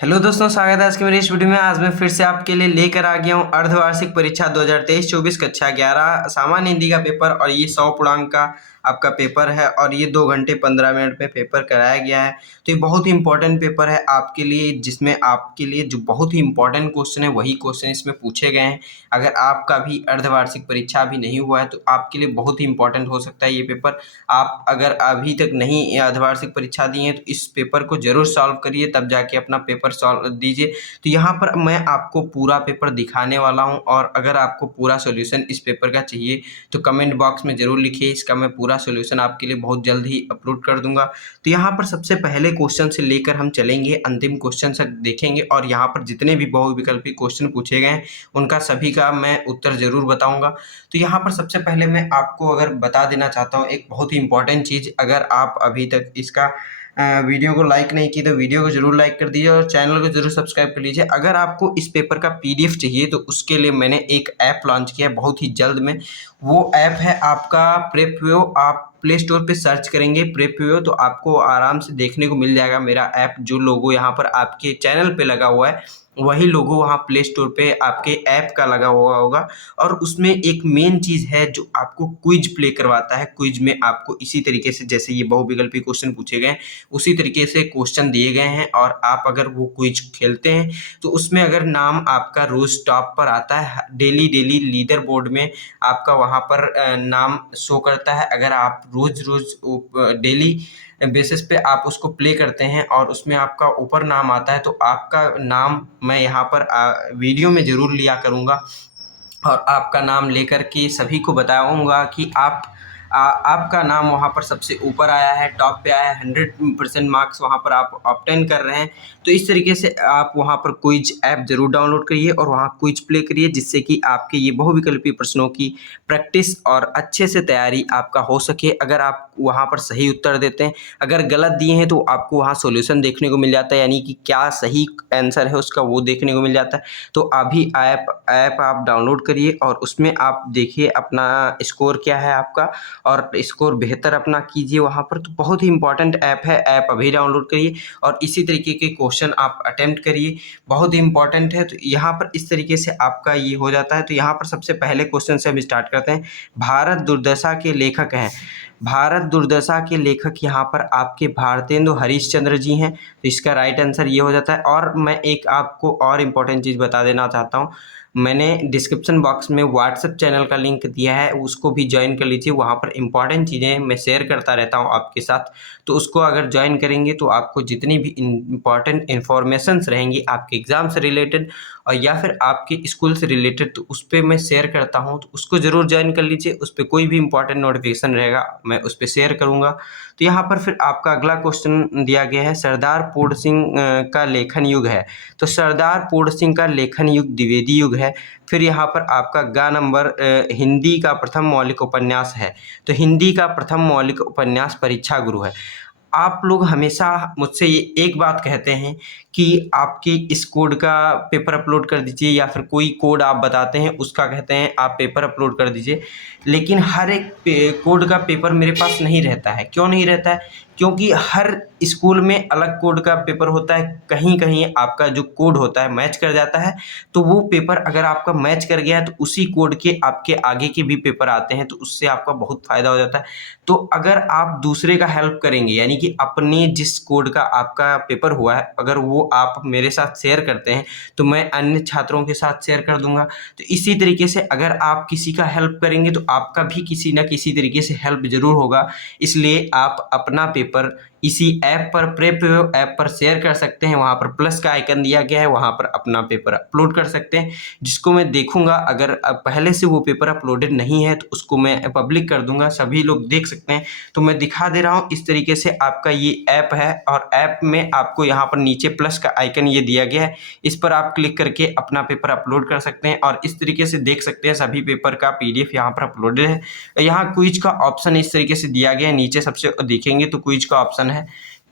Hello दोस्तों, स्वागत है आज के मेरी इस वीडियो में। आज मैं फिर से आपके लिए लेकर आ गया हूँ अर्धवार्षिक परीक्षा 2023-24 कक्षा 11 सामान्य हिंदी का पेपर। और ये 100 पूर्णांक का आपका पेपर है और ये 2 घंटे 15 मिनट में पेपर कराया गया है। तो ये बहुत ही इंपॉर्टेंट पेपर है आपके लिए, जिसमें आपके लिए जो बहुत ही इंपॉर्टेंट क्वेश्चन है वही क्वेश्चन इसमें पूछे गए हैं। अगर आपका भी अर्धवार्षिक परीक्षा अभी नहीं हुआ है तो आपके लिए बहुत ही इंपॉर्टेंट हो सकता है ये पेपर। आप अगर अभी तक नहीं अर्धवार्षिक परीक्षा दी है तो इस पेपर को जरूर सॉल्व करिए, तब जाके अपना पेपर सॉल्व दीजिए। तो यहाँ पर मैं आपको पूरा पेपर दिखाने वाला हूँ, और अगर आपको पूरा सॉल्यूशन इस पेपर का चाहिए तो कमेंट बॉक्स में जरूर लिखिए। इसका मैं पूरा सॉल्यूशन आपके लिए बहुत जल्द ही अपलोड कर दूंगा। तो यहाँ पर सबसे पहले क्वेश्चन से लेकर हम चलेंगे, अंतिम क्वेश्चन तक देखेंगे, और यहाँ पर जितने भी बहुविकल्पी क्वेश्चन पूछे गए हैं उनका सभी का मैं उत्तर जरूर बताऊंगा। तो यहाँ पर सबसे पहले मैं आपको अगर बता देना चाहता हूँ एक बहुत ही इंपॉर्टेंट चीज़। अगर आप अभी तक इसका वीडियो को लाइक नहीं की तो वीडियो को जरूर लाइक कर दीजिए और चैनल को जरूर सब्सक्राइब कर लीजिए। अगर आपको इस पेपर का पीडीएफ चाहिए तो उसके लिए मैंने एक ऐप लॉन्च किया है बहुत ही जल्द में। वो ऐप है आपका प्रेप्यो। आप प्ले स्टोर पे सर्च करेंगे प्रेप्यो तो आपको आराम से देखने को मिल जाएगा मेरा ऐप। जो लोगो यहाँ पर आपके चैनल पे लगा हुआ है वही लोगो वहाँ प्ले स्टोर पे आपके ऐप का लगा हुआ होगा। और उसमें एक मेन चीज़ है जो आपको क्विज प्ले करवाता है। क्विज में आपको इसी तरीके से जैसे ये बहुविकल्पी क्वेश्चन पूछे गए उसी तरीके से क्वेश्चन दिए गए हैं, और आप अगर वो क्विज खेलते हैं तो उसमें अगर नाम आपका रोज टॉप पर आता है, डेली डेली लीडर बोर्ड में आपका वहाँ पर नाम शो करता है। अगर आप रोज रोज डेली बेसिस पे आप उसको प्ले करते हैं और उसमें आपका ऊपर नाम आता है तो आपका नाम मैं यहाँ पर वीडियो में ज़रूर लिया करूँगा, और आपका नाम लेकर के सभी को बताऊंगा कि आपका नाम वहाँ पर सबसे ऊपर आया है, टॉप पे आया है, 100% मार्क्स वहाँ पर आप ऑब्टेन कर रहे हैं। तो इस तरीके से आप वहाँ पर क्विज ऐप जरूर डाउनलोड करिए और वहाँ क्विज प्ले करिए, जिससे कि आपके ये बहुविकल्पी प्रश्नों की प्रैक्टिस और अच्छे से तैयारी आपका हो सके। अगर आप वहाँ पर सही उत्तर देते हैं, अगर गलत दिए हैं तो आपको वहाँ सॉल्यूशन देखने को मिल जाता है, यानी कि क्या सही आंसर है उसका वो देखने को मिल जाता है। तो अभी ऐप आप डाउनलोड करिए और उसमें आप देखिए अपना स्कोर क्या है आपका, और स्कोर बेहतर अपना कीजिए वहाँ पर। तो बहुत ही इंपॉर्टेंट ऐप है, ऐप अभी डाउनलोड करिए और इसी तरीके के क्वेश्चन आप अटेम्प्ट करिए, बहुत ही इंपॉर्टेंट है। तो यहाँ पर इस तरीके से आपका ये हो जाता है। तो यहाँ पर सबसे पहले क्वेश्चन से हम स्टार्ट करते हैं। भारत दुर्दशा के लेखक हैं। भारत दुर्दशा के लेखक यहाँ पर आपके भारतेंदु हरीशचंद्र जी हैं। तो इसका राइट आंसर ये हो जाता है। और मैं एक आपको और इम्पोर्टेंट चीज़ बता देना चाहता हूँ, मैंने डिस्क्रिप्शन बॉक्स में व्हाट्सएप चैनल का लिंक दिया है, उसको भी ज्वाइन कर लीजिए। वहाँ पर इंपॉर्टेंट चीज़ें मैं शेयर करता रहता हूँ आपके साथ। तो उसको अगर ज्वाइन करेंगे तो आपको जितनी भी इंपॉर्टेंट इन्फॉर्मेशंस रहेंगी आपके एग्ज़ाम से रिलेटेड और या फिर आपके स्कूल से रिलेटेड, तो उस पर मैं शेयर करता हूँ। तो उसको ज़रूर ज्वाइन कर लीजिए। उस पर कोई भी इंपॉर्टेंट नोटिफिकेशन रहेगा मैं उस पर शेयर करूँगा। तो यहाँ पर फिर आपका अगला क्वेश्चन दिया गया है, सरदार पूर्ण सिंह का लेखन युग है। तो सरदार पूर्ण सिंह का लेखन युग द्विवेदी युग है। फिर यहाँ पर आपका ग नंबर हिंदी का प्रथम मौलिक उपन्यास है। तो हिंदी का प्रथम मौलिक उपन्यास परीक्षा गुरु है। आप लोग हमेशा मुझसे ये एक बात कहते हैं कि आपके इस कोड का पेपर अपलोड कर दीजिए, या फिर कोई कोड आप बताते हैं उसका कहते हैं आप पेपर अपलोड कर दीजिए। लेकिन हर एक कोड का पेपर मेरे पास नहीं रहता है। क्यों नहीं रहता है? क्योंकि हर स्कूल में अलग कोड का पेपर होता है। कहीं कहीं आपका जो कोड होता है मैच कर जाता है, तो वो पेपर अगर आपका मैच कर गया तो उसी कोड के आपके आगे के भी पेपर आते हैं, तो उससे आपका बहुत फ़ायदा हो जाता है। तो अगर आप दूसरे का हेल्प करेंगे, यानी कि अपने जिस कोड का आपका पेपर हुआ है अगर वो आप मेरे साथ शेयर करते हैं तो मैं अन्य छात्रों के साथ शेयर कर दूंगा। तो इसी तरीके से अगर आप किसी का हेल्प करेंगे तो आपका भी किसी न किसी तरीके से हेल्प जरूर होगा। इसलिए आप अपना पेपर इसी ऐप पर प्रेप्यो ऐप पर शेयर कर सकते हैं। वहाँ पर प्लस का आइकन दिया गया है, वहाँ पर अपना पेपर अपलोड कर सकते हैं, जिसको मैं देखूंगा। अगर पहले से वो पेपर अपलोडेड नहीं है तो उसको मैं पब्लिक कर दूंगा, सभी लोग देख सकते हैं। तो मैं दिखा दे रहा हूँ इस तरीके से आपका ये ऐप है, और ऐप में आपको यहाँ पर नीचे प्लस का आइकन ये दिया गया है, इस पर आप क्लिक करके अपना पेपर अपलोड कर सकते हैं और इस तरीके से देख सकते हैं सभी पेपर का पीडीएफ यहाँ पर अपलोडेड है। यहाँ क्विज का ऑप्शन इस तरीके से दिया गया है, नीचे सबसे देखेंगे तो क्विज का ऑप्शन है।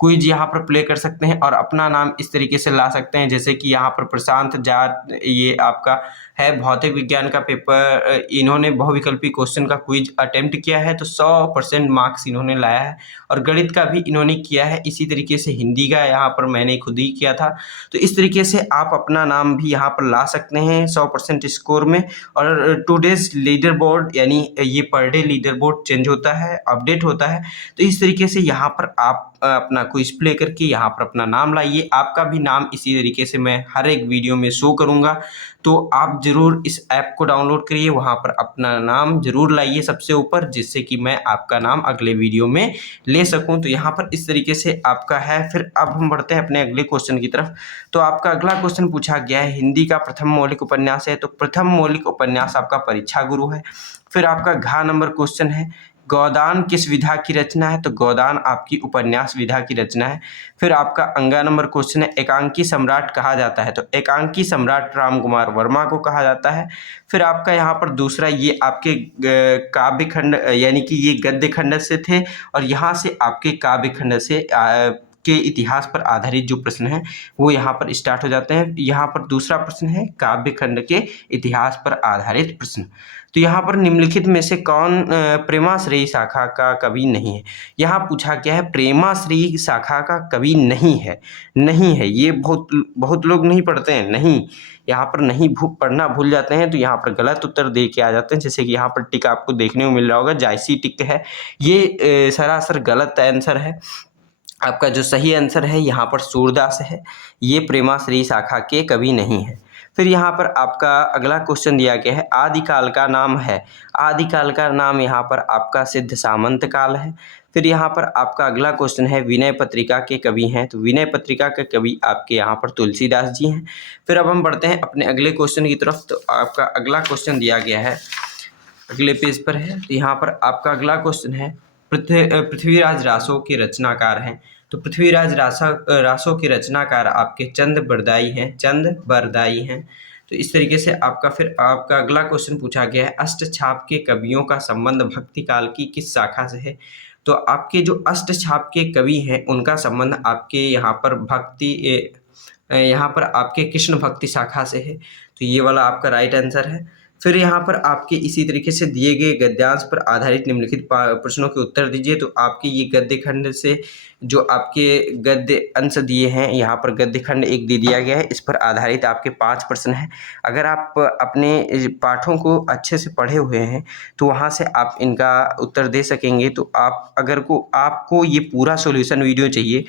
क्विज यहाँ पर प्ले कर सकते हैं और अपना नाम इस तरीके से ला सकते हैं, जैसे कि यहाँ पर प्रशांत जाट ये आपका है भौतिक विज्ञान का पेपर, इन्होंने बहुविकल्पी क्वेश्चन का क्विज अटेम्प्ट किया है तो 100% मार्क्स इन्होंने लाया है। और गणित का भी इन्होंने किया है, इसी तरीके से हिंदी का यहाँ पर मैंने खुद ही किया था। तो इस तरीके से आप अपना नाम भी यहाँ पर ला सकते हैं 100% स्कोर में। और टुडेज लीडर बोर्ड यानी ये per day leader board change होता है, अपडेट होता है। तो इस तरीके से यहाँ पर आप अपना क्विज प्ले करके यहाँ पर अपना नाम लाइए। आपका भी नाम इसी तरीके से मैं हर एक वीडियो में शो करूँगा, तो आप ज़रूर इस ऐप को डाउनलोड करिए, वहाँ पर अपना नाम ज़रूर लाइए सबसे ऊपर, जिससे कि मैं आपका नाम अगले वीडियो में ले सकूँ। तो यहाँ पर इस तरीके से आपका है। फिर अब हम बढ़ते हैं अपने अगले क्वेश्चन की तरफ। तो आपका अगला क्वेश्चन पूछा गया है, हिंदी का प्रथम मौलिक उपन्यास है, तो प्रथम मौलिक उपन्यास आपका परीक्षा गुरु है। फिर आपका घ नंबर क्वेश्चन है, गोदान किस विधा की रचना है, तो गोदान आपकी उपन्यास विधा की रचना है। फिर आपका अंगा नंबर क्वेश्चन है, एकांकी सम्राट कहा जाता है, तो एकांकी सम्राट राम कुमार वर्मा को कहा जाता है। फिर आपका यहाँ पर दूसरा, ये आपके काव्य खंड यानी कि ये गद्य खंड से थे, और यहाँ से आपके काव्य खंड से के इतिहास पर आधारित जो प्रश्न है वो यहाँ पर स्टार्ट हो जाते हैं। यहाँ पर दूसरा प्रश्न है काव्य खंड के इतिहास पर आधारित प्रश्न। तो यहाँ पर निम्नलिखित में से कौन प्रेमाश्रयी शाखा का कवि नहीं है। यहाँ पूछा गया है प्रेमाश्रयी शाखा का कवि नहीं है। नहीं है, ये बहुत लोग नहीं पढ़ते हैं, नहीं, यहाँ पर नहीं पढ़ना भूल जाते हैं, तो यहाँ पर गलत उत्तर दे के आ जाते हैं। जैसे कि यहाँ पर टिक आपको देखने को मिल रहा होगा, जायसी टिक है, ये सरासर गलत आंसर है। आपका जो सही आंसर है यहाँ पर सूरदास है, ये प्रेमाश्रयी शाखा के कवि नहीं है। फिर यहाँ पर आपका अगला क्वेश्चन दिया गया है, आदिकाल का नाम है। आदिकाल का नाम यहाँ पर आपका सिद्ध सामंत काल है। फिर यहाँ पर आपका अगला क्वेश्चन है, विनय पत्रिका के कवि हैं, तो विनय पत्रिका के कवि आपके यहाँ पर तुलसीदास जी हैं। फिर अब हम बढ़ते हैं अपने अगले क्वेश्चन की तरफ। तो आपका अगला क्वेश्चन दिया गया है, अगले पेज पर है। तो यहाँ पर आपका अगला क्वेश्चन है, पृथ्वीराज रासो के रचनाकार हैं, तो पृथ्वीराज रासो के रचनाकार आपके चंद बरदाई हैं, चंद बरदाई हैं। तो इस तरीके से आपका फिर आपका अगला क्वेश्चन पूछा गया है, अष्टछाप के कवियों का संबंध भक्ति काल की किस शाखा से है। तो आपके जो अष्टछाप के कवि हैं उनका संबंध आपके यहाँ पर यहाँ पर आपके कृष्ण भक्ति शाखा से है, तो ये वाला आपका राइट आंसर है। फिर यहाँ पर आपके इसी तरीके से दिए गए गद्यांश पर आधारित निम्नलिखित प्रश्नों के उत्तर दीजिए। तो आपके ये गद्य खंड से जो आपके गद्य अंश दिए हैं, यहाँ पर गद्य खंड एक दे दिया गया है, इस पर आधारित आपके 5 प्रश्न हैं। अगर आप अपने पाठों को अच्छे से पढ़े हुए हैं तो वहाँ से आप इनका उत्तर दे सकेंगे। तो आपको ये पूरा सॉल्यूशन वीडियो चाहिए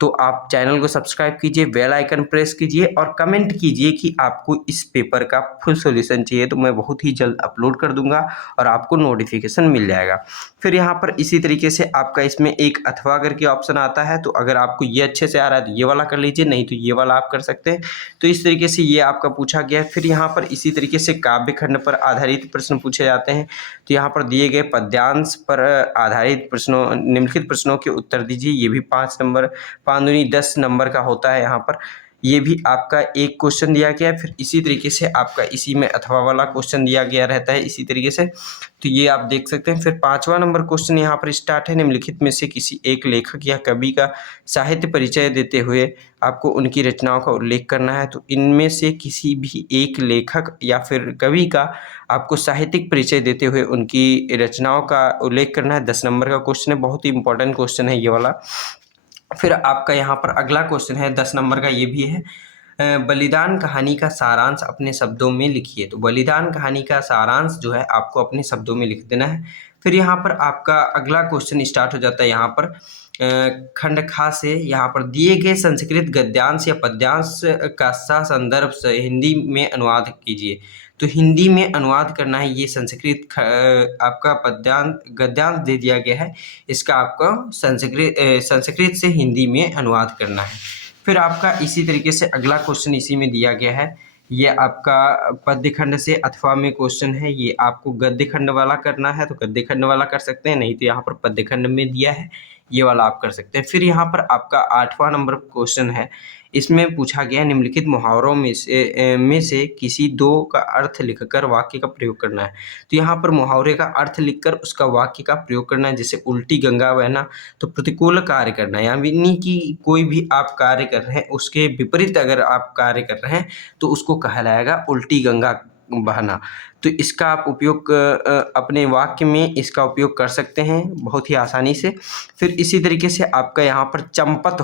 तो आप चैनल को सब्सक्राइब कीजिए, बेल आइकन प्रेस कीजिए और कमेंट कीजिए कि आपको इस पेपर का फुल सॉल्यूशन चाहिए, तो मैं बहुत ही जल्द अपलोड कर दूंगा और आपको नोटिफिकेशन मिल जाएगा। फिर यहाँ पर इसी तरीके से आपका इसमें एक अथवा करके ऑप्शन आता है, तो अगर आपको ये अच्छे से आ रहा है तो ये वाला कर लीजिए, नहीं तो ये वाला आप कर सकते हैं। तो इस तरीके से ये आपका पूछा गया है। फिर यहाँ पर इसी तरीके से काव्य खंड पर आधारित प्रश्न पूछे जाते हैं, तो यहाँ पर दिए गए पद्यांश पर आधारित प्रश्नों निम्नलिखित प्रश्नों के उत्तर दीजिए। ये भी 5 नंबर 5 दूनी 10 नंबर का होता है। यहाँ पर ये भी आपका एक क्वेश्चन दिया गया है। फिर इसी तरीके से आपका इसी में अथवा वाला क्वेश्चन दिया गया रहता है इसी तरीके से, तो ये आप देख सकते हैं। फिर 5वां नंबर क्वेश्चन यहाँ पर स्टार्ट है, निम्नलिखित में से किसी एक लेखक या कवि का साहित्य परिचय देते हुए आपको उनकी रचनाओं का उल्लेख करना है। तो इनमें से किसी भी एक लेखक या फिर कवि का आपको साहित्यिक परिचय देते हुए उनकी रचनाओं का उल्लेख करना है। 10 नंबर का क्वेश्चन है, बहुत ही इंपॉर्टेंट क्वेश्चन है ये वाला। फिर आपका यहाँ पर अगला क्वेश्चन है 10 नंबर का, ये भी है, बलिदान कहानी का सारांश अपने शब्दों में लिखिए। तो बलिदान कहानी का सारांश जो है आपको अपने शब्दों में लिख देना है। फिर यहाँ पर आपका अगला क्वेश्चन स्टार्ट हो जाता है यहाँ पर खंड खा से, यहाँ पर दिए गए संस्कृत गद्यांश या पद्यांश का संदर्भ से हिंदी में अनुवाद कीजिए। तो हिंदी में अनुवाद करना है, ये संस्कृत आपका गद्यांश दे दिया गया है, इसका आपका संस्कृत से हिंदी में अनुवाद करना है। फिर आपका इसी तरीके से अगला क्वेश्चन इसी में दिया गया है, ये आपका पद्य खंड से अथवा में क्वेश्चन है, ये आपको गद्य खंड वाला करना है तो गद्य खंड वाला कर सकते हैं, नहीं तो यहाँ पर पद्य खंड में दिया है ये वाला आप कर सकते हैं। फिर यहाँ पर आपका 8वां नंबर क्वेश्चन है, इसमें पूछा गया निम्नलिखित मुहावरों में से किसी 2 का अर्थ लिखकर वाक्य का प्रयोग करना है। तो यहाँ पर मुहावरे का अर्थ लिखकर उसका वाक्य का प्रयोग करना है, जैसे उल्टी गंगा बहना, तो प्रतिकूल कार्य करना है, यानी कि कोई भी आप कार्य कर रहे हैं उसके विपरीत अगर आप कार्य कर रहे हैं तो उसको कहलाएगा उल्टी गंगा बहना। तो इसका आप उपयोग अपने वाक्य में इसका उपयोग कर सकते हैं बहुत ही आसानी से। फिर इसी तरीके से आपका यहाँ पर चंपत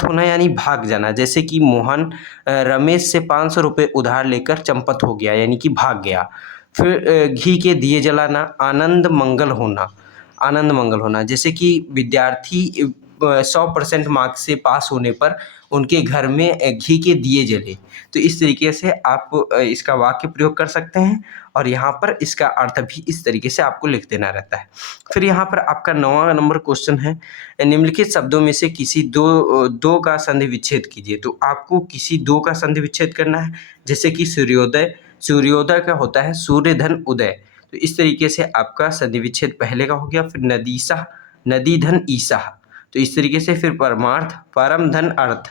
होना यानी भाग जाना। जैसे कि मोहन रमेश से 500 रुपये उधार लेकर चंपत हो गया यानी कि भाग गया। फिर घी के दिए जलाना, आनंद मंगल होना। जैसे कि विद्यार्थी 100% मार्क्स से पास होने पर उनके घर में घी के दिए जले। तो इस तरीके से आप इसका वाक्य प्रयोग कर सकते हैं और यहाँ पर इसका अर्थ भी इस तरीके से आपको लिख देना रहता है। फिर यहाँ पर आपका 9वां नंबर क्वेश्चन है, निम्नलिखित शब्दों में से किसी दो का संधि विच्छेद कीजिए। तो आपको किसी दो का संधि विच्छेद करना है। जैसे कि सूर्योदय का होता है सूर्य धन उदय। तो इस तरीके से आपका संधि विच्छेद पहले का हो गया। फिर नदीसा, नदी धन ईसा। तो इस तरीके से फिर परमार्थ, परम धन अर्थ।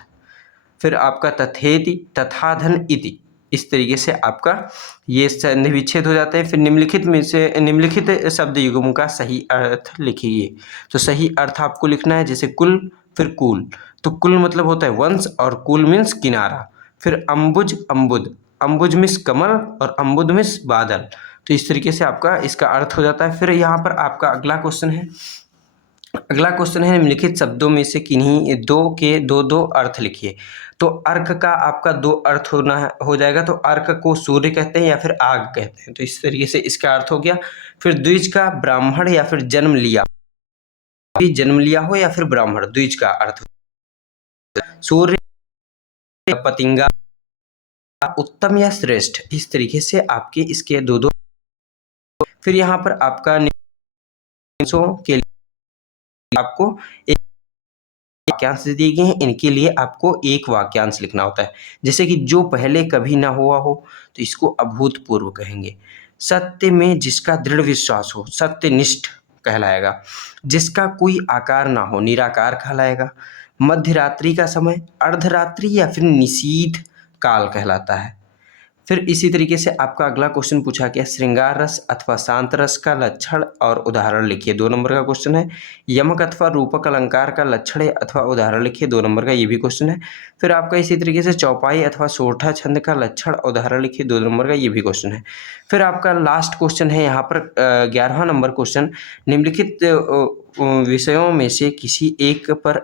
फिर आपका तथेति, तथा धन इति। इस तरीके से आपका ये संधि विच्छेद हो जाता है। फिर निम्नलिखित शब्द युग्म का सही अर्थ लिखिए। तो सही अर्थ आपको लिखना है जैसे कुल, फिर कूल। तो कुल मतलब होता है वंश और कूल मीन्स किनारा। फिर अम्बुज, अम्बुज मीन्स कमल और अम्बुद मीन्स बादल। तो इस तरीके से आपका इसका अर्थ हो जाता है। फिर यहाँ पर आपका अगला क्वेश्चन है, निम्नलिखित शब्दों में से किन्हीं दो के दो अर्थ लिखिए। तो अर्क का आपका दो अर्थ हो जाएगा। तो अर्क को सूर्य कहते हैं या फिर आग कहते हैं। तो इस तरीके से इसका अर्थ हो गया। फिर द्विज का ब्राह्मण या फिर जन्म लिया हो या फिर ब्राह्मण, द्विज का अर्थ। सूर्य, पतिंगा, उत्तम या श्रेष्ठ। इस तरीके से आपके इसके दो। फिर यहाँ पर आपका के लिए आपको एक वाक्यांश दिए गए हैं, इनके लिए आपको एक वाक्यांश लिखना होता है। जैसे कि जो पहले कभी ना हुआ हो तो इसको अभूतपूर्व कहेंगे। सत्य में जिसका दृढ़ विश्वास हो सत्यनिष्ठ कहलाएगा। जिसका कोई आकार ना हो निराकार कहलाएगा। मध्यरात्रि का समय अर्धरात्रि या फिर निशीथ काल कहलाता है। फिर इसी तरीके से आपका अगला क्वेश्चन पूछा गया, श्रृंगार रस अथवा शांत रस का लक्षण और उदाहरण लिखिए। 2 नंबर का क्वेश्चन है। यमक अथवा रूपक अलंकार का लक्षण अथवा उदाहरण लिखिए। 2 नंबर का ये भी क्वेश्चन है। फिर आपका इसी तरीके से चौपाई अथवा सोरठा छंद का लक्षण उदाहरण लिखिए। 2 नंबर का ये भी क्वेश्चन है। फिर आपका लास्ट क्वेश्चन है यहाँ पर 11वां नंबर क्वेश्चन, निम्नलिखित विषयों में से किसी एक पर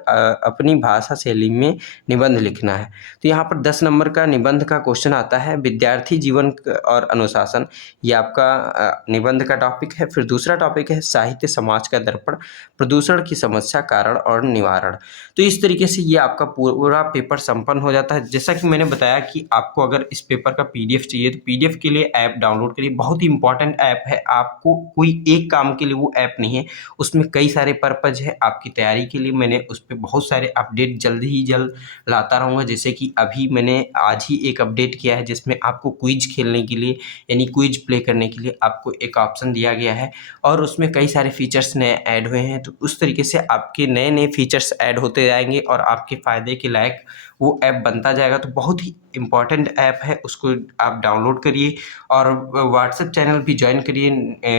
अपनी भाषा शैली में निबंध लिखना है। तो यहाँ पर 10 नंबर का निबंध का क्वेश्चन आता है, विद्यार्थी जीवन और अनुशासन। ये आपका निबंध का टॉपिक है। फिर दूसरा टॉपिक है साहित्य समाज का दर्पण, प्रदूषण की समस्या, कारण और निवारण। तो इस तरीके से ये आपका पूरा पेपर संपन्न हो जाता है। जैसा कि मैंने बताया कि आपको अगर इस पेपर का PDF चाहिए तो PDF के लिए ऐप डाउनलोड करिए। बहुत ही इंपॉर्टेंट ऐप है। आपको कोई एक काम के लिए वो ऐप नहीं है, उसमें कई सारे पर्पज है आपकी तैयारी के लिए। मैंने उस पर बहुत सारे अपडेट जल्द ही जल्द लाता रहूँगा। जैसे कि अभी मैंने आज ही एक अपडेट किया है जिसमें आपको क्विज खेलने के लिए यानी क्विज प्ले करने के लिए आपको एक ऑप्शन दिया गया है और उसमें कई सारे फीचर्स नए ऐड हुए हैं। तो उस तरीके से आपके नए नए फीचर्स ऐड होते जाएंगे और आपके फ़ायदे के लायक वो ऐप बनता जाएगा। तो बहुत ही इम्पॉर्टेंट ऐप है, उसको आप डाउनलोड करिए और व्हाट्सएप चैनल भी ज्वाइन करिए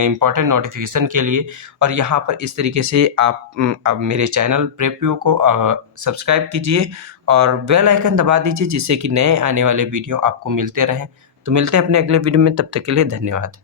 इम्पॉर्टेंट नोटिफिकेशन के लिए। और यहाँ पर इस तरीके से आप अब मेरे चैनल प्रेप्यू को सब्सक्राइब कीजिए और बेल आइकन दबा दीजिए जिससे कि नए आने वाले वीडियो आपको मिलते रहें। तो मिलते हैं अपने अगले वीडियो में, तब तक के लिए धन्यवाद।